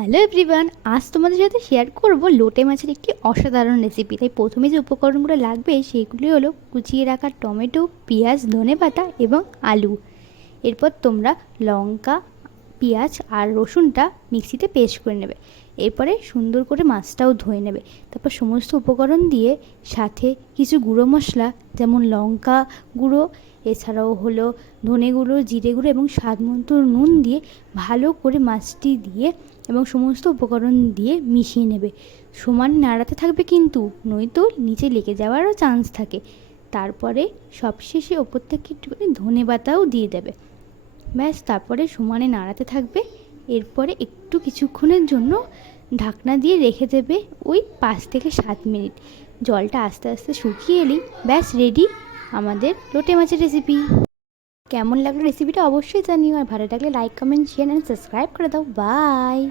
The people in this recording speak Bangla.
হ্যালো এভরিওয়ান, আজ তোমাদের সাথে শেয়ার করব লোটে মাছের একটি অসাধারণ রেসিপি। তাই প্রথমে যে উপকরণগুলো লাগবে সেগুলি হলো কুচিয়ে রাখা টমেটো, পেঁয়াজ, ধনেপাতা এবং আলু। এরপর তোমরা লঙ্কা, পেঁয়াজ আর রসুনটা মিক্সিতে পেস্ট করে নেবে। এরপরে সুন্দর করে মাছটাও ধুয়ে নেবে। তারপর সমস্ত উপকরণ দিয়ে সাথে কিছু গুঁড়ো মশলা যেমন লঙ্কা গুঁড়ো, এছাড়াও হলো ধনে গুঁড়ো, জিরে গুঁড়ো এবং স্বাদ মতো নুন দিয়ে ভালো করে মাছটি দিয়ে এবং সমস্ত উপকরণ দিয়ে মিশিয়ে নেবে। সমান নাড়াতে থাকবে কিন্তু, নয়তো নিচে লেগে যাওয়ারও চান্স থাকে। তারপরে সবশেষে ওপর থেকে একটুখানি ধনেপাতাও দিয়ে দেবে। ব্যাস, তারপরে সমানে নাড়াতে থাকবে। এরপরে একটু কিছুক্ষণের জন্য ঢাকনা দিয়ে রেখে দেবে ওই 5 থেকে 7 মিনিট। জলটা আস্তে আস্তে শুকিয়ে এলেই ব্যাস রেডি আমাদের লোটে মাছের রেসিপি। কেমন লাগলো রেসিপিটা অবশ্যই জানিও, আর ভালো লাগলে like, comment, share and subscribe করে দাও। বাই।